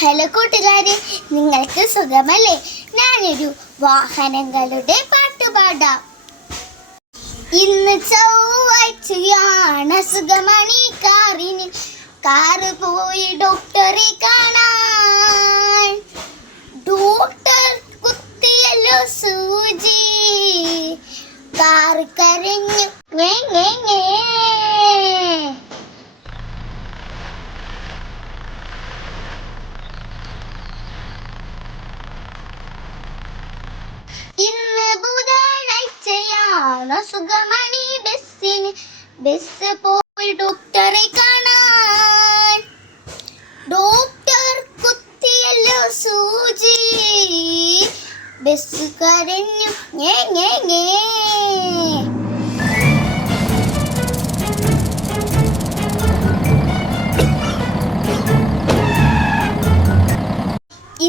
Hello കൂട്ടുകാരെ, നിങ്ങൾക്ക് സുഖമല്ലേ? ഞാനൊരു വാഹനങ്ങളുടെ പാട്ട് പാടാം. ഇന്ന് ചൊവ്വാഴ്ചയാണ്, സുഖമണി കാറിന് കാറ് പോയി ഡോക്ടറെ കാണാൻ. ഡോക്ടർ കുത്തിയല്ലോ സൂചി, കാറ് കരഞ്ഞു ഞേ ഞേ ഞേ. ഇന്ന് ബുധനാഴ്ചയാണ്, സുഖമണി ബസ് പോയി ഡോക്ടറെ കാണാൻ. ഡോക്ടർ കുത്തിയല്ലോ സൂചി, ബസ് കരഞ്ഞു ഞേ ഞേ ഞേ.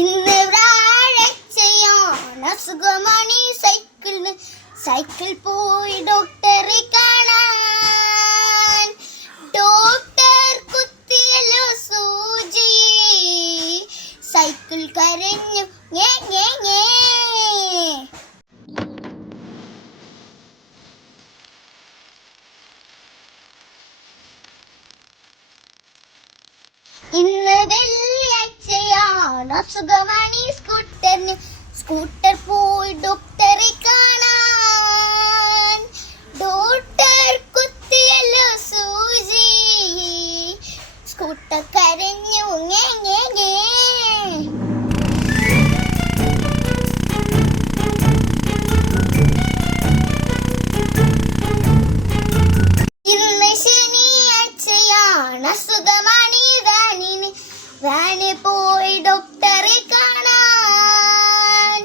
ഇന്ന് വ്യാഴാഴ്ചയാണ്, സുഖമണി സൈക്കിൾ പോയി ഡോക്ടറെ കാണാൻ. ഡോക്ടർ കുത്തിയല്ലോ സൂചി, സൈക്കിൾ കരഞ്ഞു ഞേ ഞേ ഞേ. ഇന്ന് വെള്ളിയാഴ്ചയാണ്, സുഖമണി സ്കൂട്ടർ പോയി ഡോക്ടറെ കാണാൻ. ഡോക്ടർ കുത്തിയല്ലോ സൂചി, സ്കൂട്ടർ കരഞ്ഞു ഞേ ഞേ ഞേ. ഇന്ന് ശനിയാഴ്ചയാണ്, സുഖമണി വാന് പോയി ഡോക്ടറെ കാണാൻ.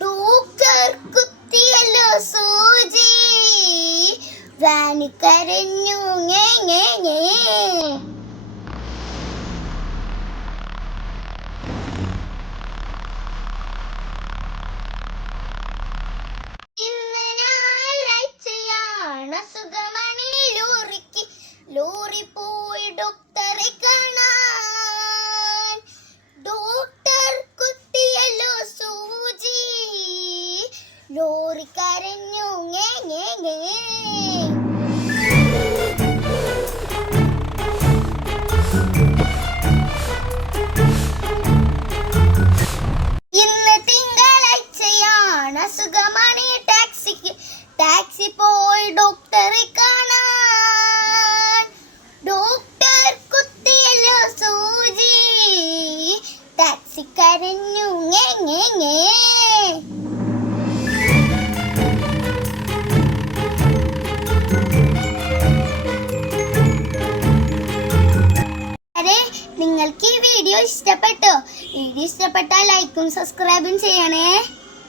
ഡോക്ടർ കുത്തിയല്ലോ സൂചി, വാന് കരഞ്ഞു ഞേ ഞേ ഞേ. ഇന്ന് ഞായറാഴ്ചയാണ്, സുഖമണി ലോറി പോയി ഡോക്ടറെ കാണാൻ. ഡോക്ടർ കുത്തിയല്ലോ സൂചി, ലോറി കരഞ്ഞു ഞേ ഞേ ഞേ. ഇന്ന് തിങ്കളാഴ്ചയാണ്, സുഖമണി ടാക്സി പോയി ഡോക്ടറെ കാണാൻ. ഡോക്ടർ കുത്തിയല്ലോ സൂചി, ടാക്സി കരഞ്ഞു ഞേ ഞേ ഞേ. നിങ്ങൾക്ക് ഈ വീഡിയോ ഇഷ്ടപ്പെട്ടോ? വീഡിയോ ഇഷ്ടപ്പെട്ടാൽ ലൈക്കും സബ്സ്ക്രൈബും ചെയ്യണേ.